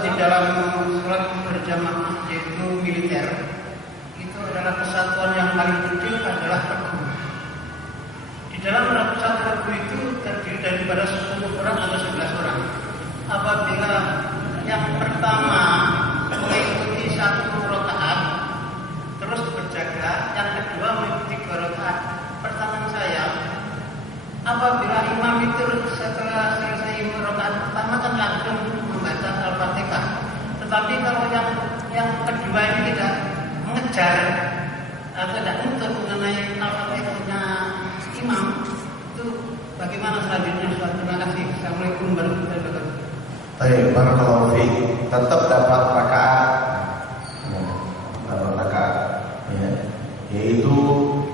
Di dalam sholat berjamaah yaitu militer, itu adalah kesatuan yang paling penting adalah regu. Di dalam satu regu itu terdiri daripada 10 orang atau 11 orang. Apabila yang pertama mengikuti 1 rakaat terus berjaga, yang kedua mengikuti 2 rakaat. Pertanyaan saya, apabila imam itu setelah selesai rakaat pertama kan langsung membaca Al-Fatihah, tetapi kalau yang kedua ini tidak mengejar atau tidak nuntut mengenai Al-Fatihahnya imam, itu bagaimana selanjutnya? Terima kasih. Assalamualaikum warahmatullahi wabarakatuh. Baik, barakallahu fiik. Tetap dapat rakaat, ya. Yaitu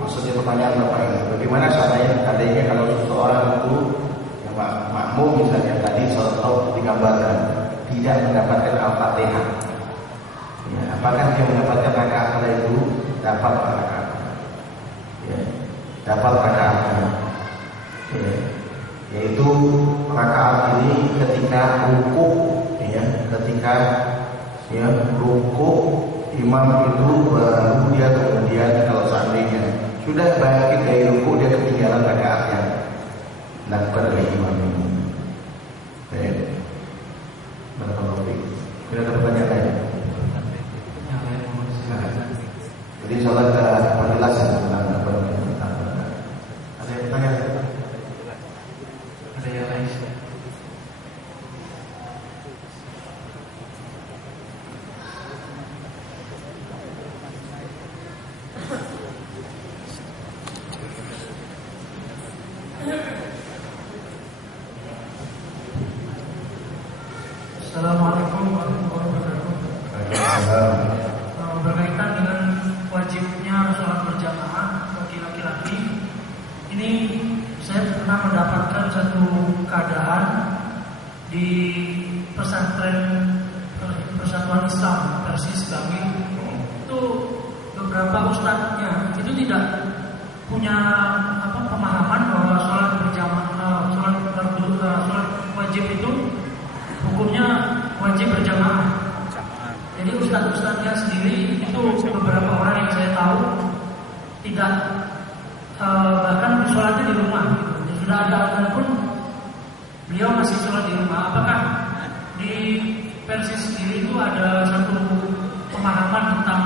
maksudnya pertanyaan Bapak ini, bagaimana seandainya kalau seseorang itu yang makmum misalnya tadi contoh digambarkan tidak mendapatkan Al-Fatihah, ya, apakah dia mendapatkan rakaat itu? Dapat rakaat, ya, dapat rakaatnya, ya. Yaitu rakaat ini ketika ruku, ya, ketika ya ruku imam itu baru dia kemudian kalau seandainya sudah bangkit dari ruku dia ketinggalan rakaat yang dilakukan oleh imam ini. Baik. Tidak ada pertanyaan lain. Jadi sholat penjelasan tentang ada yang bertanya? Ada yang lain? Assalamualaikum warahmatullahi wabarakatuh. Berkaitan dengan wajibnya sholat berjamaah bagi laki-laki, ini saya pernah mendapatkan satu keadaan di pesantren Persatuan Islam Persis kami, itu beberapa ustadznya itu tidak punya pemahaman bahwa sholat berjamaah, sholat wajib itu hukumnya wajib berjamaah. Jadi ustadz-ustadznya sendiri itu beberapa orang yang saya tahu tidak bahkan sholatnya di rumah. Sudah ada adzan pun beliau masih sholat di rumah. Apakah di Persis sendiri itu ada satu pemahaman tentang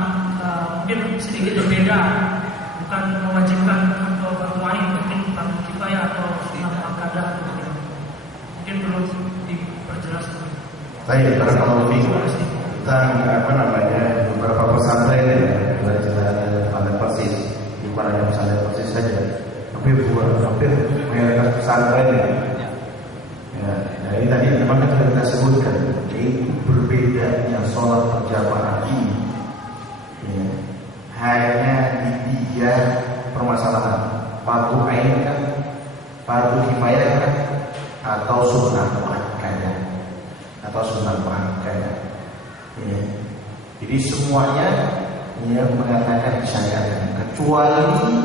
mungkin sedikit berbeda, bukan mewajibkan atau bermuain, mungkin fardu kifayah atau sunnah muakkadah, mungkin perlu diperjelas. Baik, barakallahu fiik. Tentang beberapa pesantren ya, pada Persis, bukan hanya pesantren Persis saja, tapi hampir mayoritas pesantren ya. Nah ini tadi memang kita sebutkan, yaitu berbedanya sholat berjamaah ini, ya, hanya di 3 permasalahan: fardu ain kan, fardu kifayah kan, atau sunnah muakkadah. Ya. Jadi semuanya ya, mengatakan disyariatkan kecuali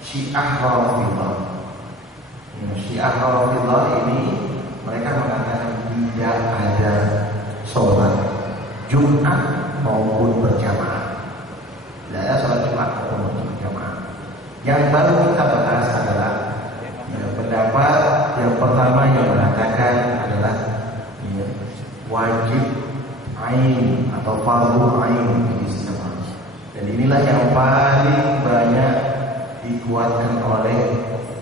Syiah Rafidhah. Ya, Syiah Rafidhah ini mereka mengatakan tidak ada sholat Jumat maupun berjamaah. Tidak ada sholat Jumat maupun berjamaah. Yang baru kita bahas adalah ya, pendapat yang pertama yang mengatakan adalah ya, wajib ain atau fardu ain di Islam. Dan inilah yang paling banyak dikuatkan oleh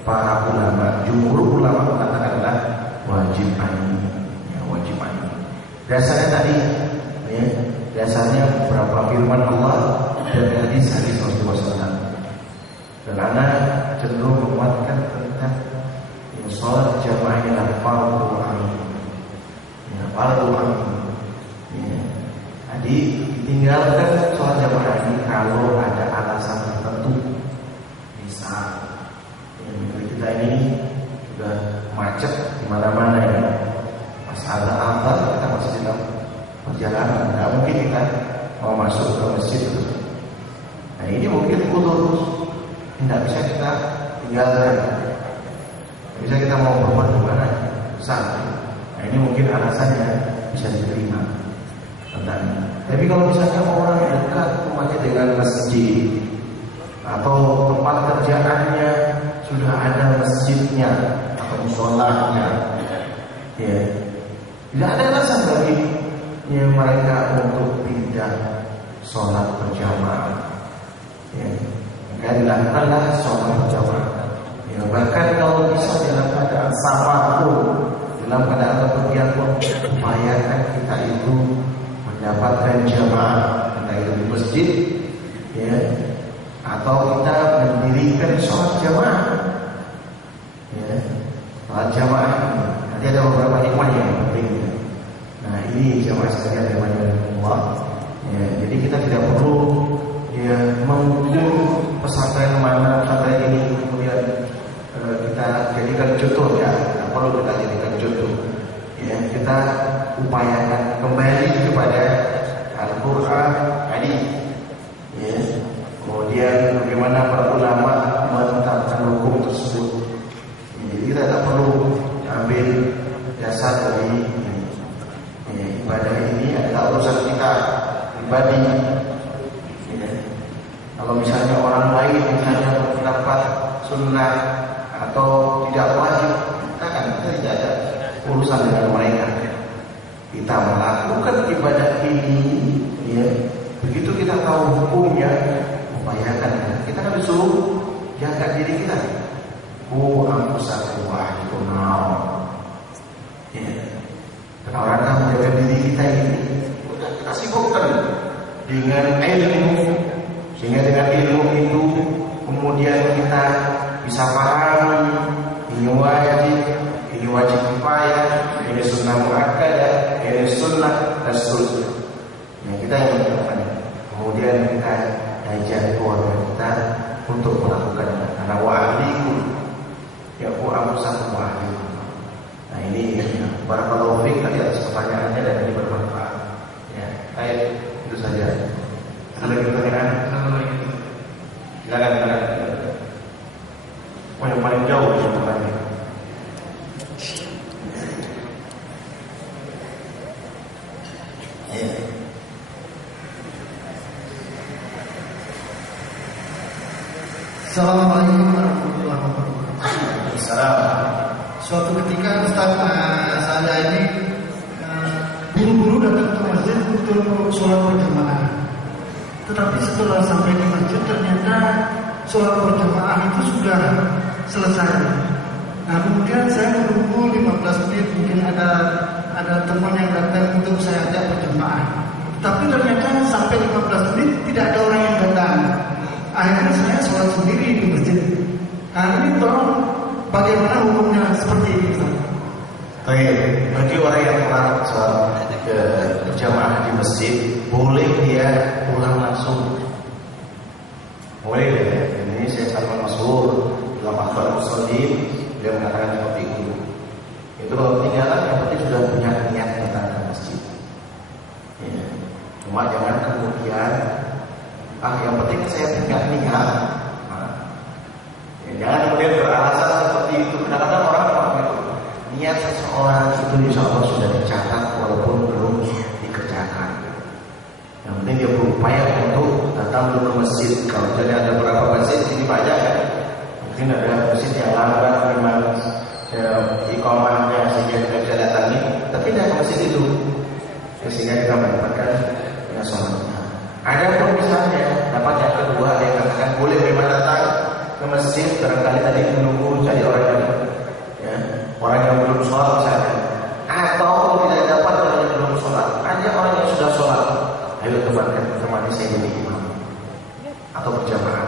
para ulama. Jumhur ulama mengatakan adalah wajib ain, ya, wajib ain. Dasarnya tadi, ya, dasarnya beberapa firman Allah dan hadis Rasulullah SAW. Dan anak cenderung menguatkan tentang ya, sholat jamaah adalah fardu ain. Ya, fardu ain. Ya. Jadi ditinggalkan sholat jamaah ini kalau ada alasan tertentu. Misal ya, negeri kita ini sudah macet di mana-mana ya. Pas ada azan kita masih dalam perjalanan, nggak mungkin kita mau masuk ke masjid. Nah ini mungkin putus, tidak bisa kita tinggalkan. Tidak bisa kita mau berbuat di mana? Besar. Nah ini mungkin alasannya bisa diterima. Tapi kalau misalnya orang dekat rumahnya dengan masjid atau tempat kerjaannya sudah ada masjidnya atau musholanya, ya, tidak ada alasan bagi mereka untuk pindah sholat berjamaah. Ya, maka dilakukanlah sholat berjamaah. Ya, bahkan kalau bisa dalam keadaan safar pun, dalam keadaan bepergian pun, upayakan kita itu mendapatkan jamaah, entah itu di masjid, ya, atau kita mendirikan sholat jamaah, ya, sholat jamaah. Nanti ada beberapa hikmah yang penting. Nah, ini jamaah sekalian yang Allah. Ya, jadi kita tidak perlu mengukur pesantren mana pesantren ini kemudian kita jadikan contoh, ya, tidak perlu kita jadikan contoh. Ya, kita upayakan kembali kepada Al-Quran, hadis. Ya, kemudian bagaimana para ulama menetapkan hukum tersebut. Jadi kita tidak perlu ambil dasar dari ibadah ini adalah urusan kita pribadi. Ya. Kalau misalnya orang lain misalnya berpendapat sunnah atau tidak wajib, kita tidak ada urusan dengan mereka. Kita melakukan ibadah ini, ya, begitu kita tahu hukumnya, upayakan. Kita kan disuruh jaga diri kita. Anfusakum wa ahlikum nar. Ya. Orang yang menjaga diri kita ini, kita sibukkan dengan ilmu, sehingga dengan ilmu itu kemudian kita bisa pahami ini wajib kifayah, ini sunnah muakkadah, ini sunnah dan seterusnya. Yang kita yang melakukan, kemudian kita ajak keluarga kita untuk melakukannya. Karena wa'alikum ya anfusakum wa ahlikum. Nah, ini barakallahu fiik tadi atas pertanyaannya dan ini bermanfaat. Ya, baik, itu saja. Ada lagi pertanyaan? Silakan. Yang paling jauh pertanyaan. Ya. Assalamualaikum warahmatullahi wabarakatuh. Assalamualaikum. Suatu ketika Ustaz, saya ini buru-buru datang ke masjid untuk sholat berjamaah. Tetapi setelah sampai di masjid ternyata sholat berjamaah itu sudah selesai. Nah, kemudian saya menunggu 15 menit, mungkin ada teman yang datang untuk saya ajak berjamaah. Tapi ternyata sampai 15 menit tidak ada orang yang datang. Akhirnya saya sholat sendiri di masjid. Nah, ini tolong bagaimana hukumnya seperti ini, Ustaz? Baik, bagi orang yang pernah sholat berjamaah di masjid, boleh dia pulang langsung. Boleh ya. Ini saya Salman Masyhur dalam Akhbar Muslim, dia mengatakan seperti itu. Itu kalau tinggalan yang penting sudah punya niat datang ke masjid. Ya. Cuma jangan kemudian yang penting saya punya niat. Jangan kemudian beralasan seperti itu. Kadang-kadang orang itu niat seseorang itu insya Allah sudah dicatat walaupun belum dikerjakan. Yang penting dia berupaya untuk datang dulu ke masjid. Kalau jadi ada beberapa masjid ini banyak ya. Mungkin ada masjid yang lambat memang iqamahnya sehingga kita bisa datangi. Tapi tidak ke masjid itu sehingga kita mendapatkan sholat. Ada pun misalnya dapat yang kedua ada yang katakan boleh memang datang ke masjid, barangkali tadi menunggu cari orang yang orang yang belum sholat misalnya, atau tidak dapat orang yang belum sholat, ada orang yang sudah sholat, ayo temani saya jadi imam atau berjamaah.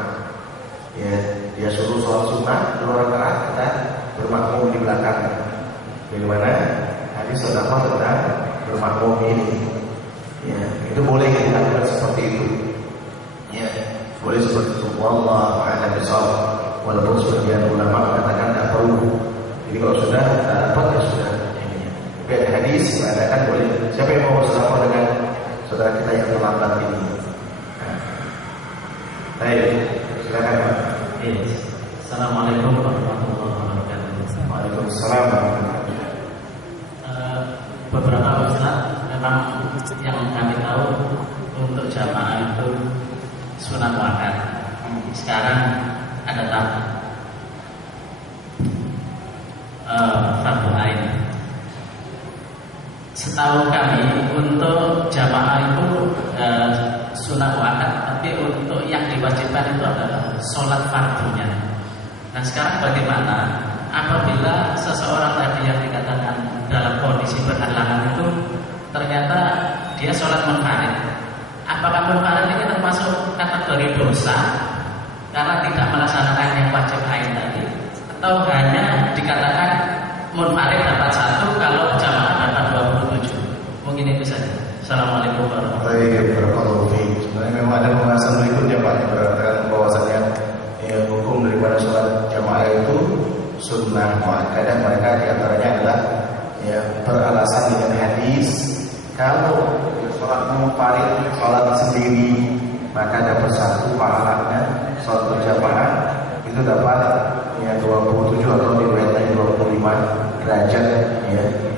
Ya, dia suruh sholat sunnah 2 rakaat, kita bermakmum di belakang. Bagaimana? Hadis sedekah tentang bermakmum ini. Ya, itu boleh dilakukan seperti itu. Ya, boleh seperti itu. Wallahu a'lam bishawab. Walaupun sebagian ulama mengatakan tidak perlu. Jadi kalau sudah dapat ya sudah. Tapi ada hadis mengatakan boleh. Siapa yang mau bersedekah dengan saudara kita yang terlambat ini? Baik, silakan Pak. Assalamualaikum warahmatullahi wabarakatuh. Waalaikumsalam. yang kami tahu untuk jamaah itu sunat muakkad. Sekarang ada fardu ain. Setahu kami untuk jamaah itu sunat muakkad, tapi untuk yang diwajibkan itu adalah sholat fardunya. Nah sekarang bagaimana apabila seseorang tadi yang dikatakan dalam kondisi berhalangan itu ternyata dia sholat munfarid? Apakah munfarid ini termasuk kategori dosa karena tidak melaksanakan yang wajib ain tadi, atau hanya dikatakan munfarid dapat 1 kalau jamaah dapat 27? Mungkin itu saja. Assalamualaikum warahmatullahi wabarakatuh. Sebenarnya memang ada pembahasan berikutnya Pak, yang berkaitan bahwasanya hukum daripada sholat jamaah itu sunnah muakkad, dan mereka diantaranya adalah beralasan dengan hadis kalau sholat munfarid, sholat sendiri maka dapat 1 pahalanya, sholat berjamaah itu dapat 27 atau riwayat lain 25 derajat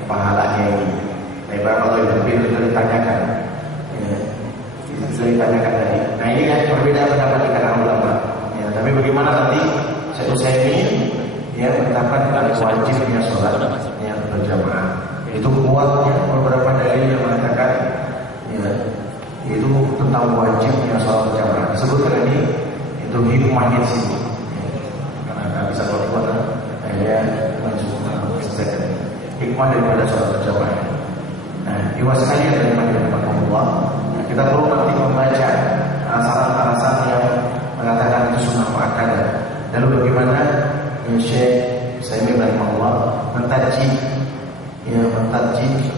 pahalanya ini. Kalau itu sudah ditanyakan, sudah ditanyakan tadi. Nah ini kan perbedaan pendapat di kalangan ulama. Tapi bagaimana nanti Utsaimin menetapkan wajibnya sholat yang berjamaah? Itu kuatnya beberapa dalil yang mengatakan itu tentang wajibnya sholat berjamaah. Disebutkan ini itu hikmahnya di sini. Karena nggak bisa kuat, akhirnya menunjukkan hikmah daripada sholat berjamaah. Nah, iwas sekalian dari Allah, kita perlu nanti membaca alasan-alasan yang mengatakan itu sunnah muakkad. Lalu bagaimana Syekh Utsaimin rahimahullah mentaji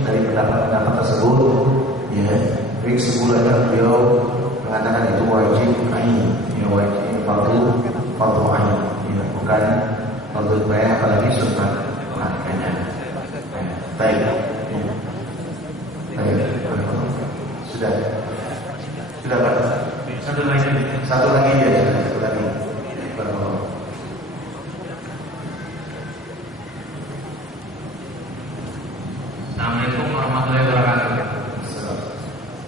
dari pendapat tersebut. Baik sebulan beliau mengatakan itu wajib ain, wajib fardu ain, bukan fardu kifayah, apalagi sunnah muakkad. Baik. Sudah Pak. Satu lagi ya. Satu lagi. Assalamualaikum warahmatullahi wabarakatuh.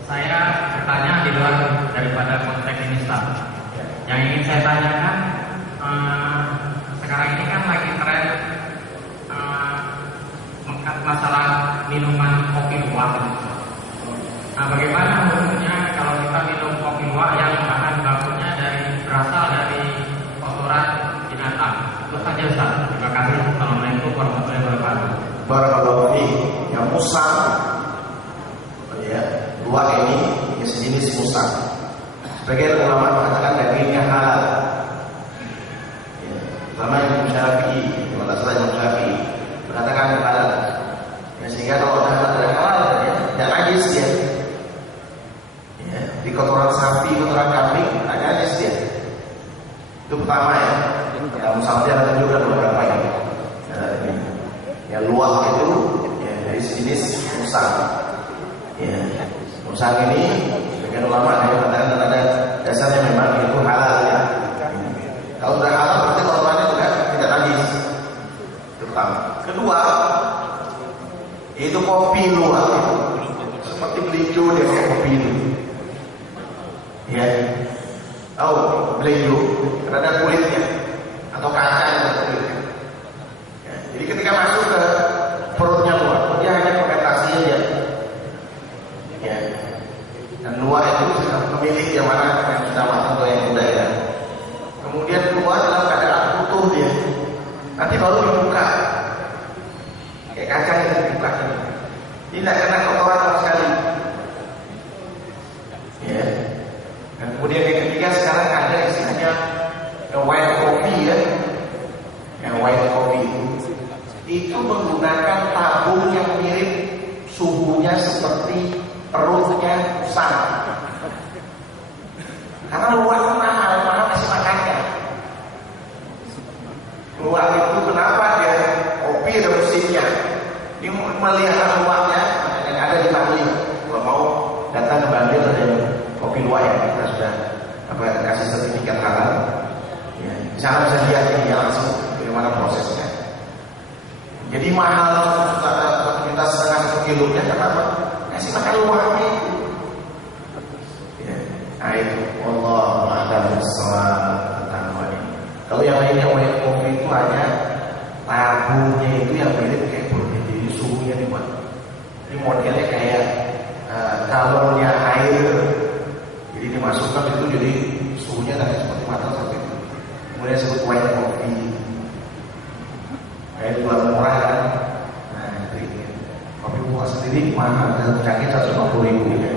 Saya bertanya di luar daripada konteks ini, Ustaz. Yang ingin saya tanyakan, sekarang ini kan lagi tren masalah minuman kopi luwak. Nah, bagaimana hukumnya kalau kita minum kopi luwak yang bahan bakunya berasal dari kotoran binatang? Itu saja Ustaz. Terima kasih. Assalamualaikum warahmatullahi wabarakatuh. Barakallahu fiik. Yang musang, luwak ini sejenis musang. Sebagian ulama mengatakan dagingnya halal. Ulama Imam Syafi'i, mengatakan halal. Sehingga kalau ada halal tidak najis dia. Di kotoran sapi, kotoran kambing tidak najis dia. Itu pertama ya. Kalau misalnya ada juga beberapa ini. Yang luwak itu dari sejenis musang. Musang ini sebagian ulama yang mengatakan ada dasarnya memang itu halal ya. Kalau sudah halal berarti kotorannya juga tidak najis. Itu pertama. Kedua, itu kopi luwak itu seperti melinjo dia kopi itu. Tahu melinjo karena ada kulitnya atau kacang ada kulitnya. Jadi ketika masuk ke perutnya luwak, dia hanya fermentasi aja. Dan luwak itu memilih yang mana yang sudah matang atau yang muda ya. Kemudian luwak dalam keadaan utuh dia. Nanti baru dibuka. Kayak kacang yang dibuka ini. Tidak kena kotoran sama sekali. Dan kemudian yang ketiga sekarang ada istilahnya white coffee ya. Yang white coffee itu menggunakan tabung yang mirip suhunya seperti perutnya musang. Karena luwak itu mahal kasih makannya. Luwak itu kenapa dia kopi ada musimnya. Ini melihat luwaknya yang ada di Bali. Kalau mau datang ke Bali ada kopi luwak yang kita sudah kasih sertifikat halal. Di sana bisa lihat dia langsung bagaimana prosesnya. Jadi mahal kita setengah 1 kilonya kenapa? kasih makan luwaknya itu. Ya, nah itu Allah a'lam bissawab tentang ini. Kalau yang lainnya white coffee itu hanya tabungnya itu yang mirip kayak bourbon, jadi suhunya dibuat. Ini modelnya kayak galonnya air, jadi dimasukkan itu jadi suhunya nanti seperti matang seperti itu. Kemudian disebut white coffee. Kayak jual murah kan. Nah itu ini. Kopi buah sendiri mahal, satu cangkir 150.000 ya.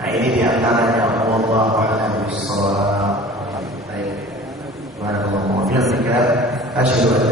Nah ini diantaranya Wallahu a'lam bishawab. Baik. Barakallahu fiik. Asyhadu an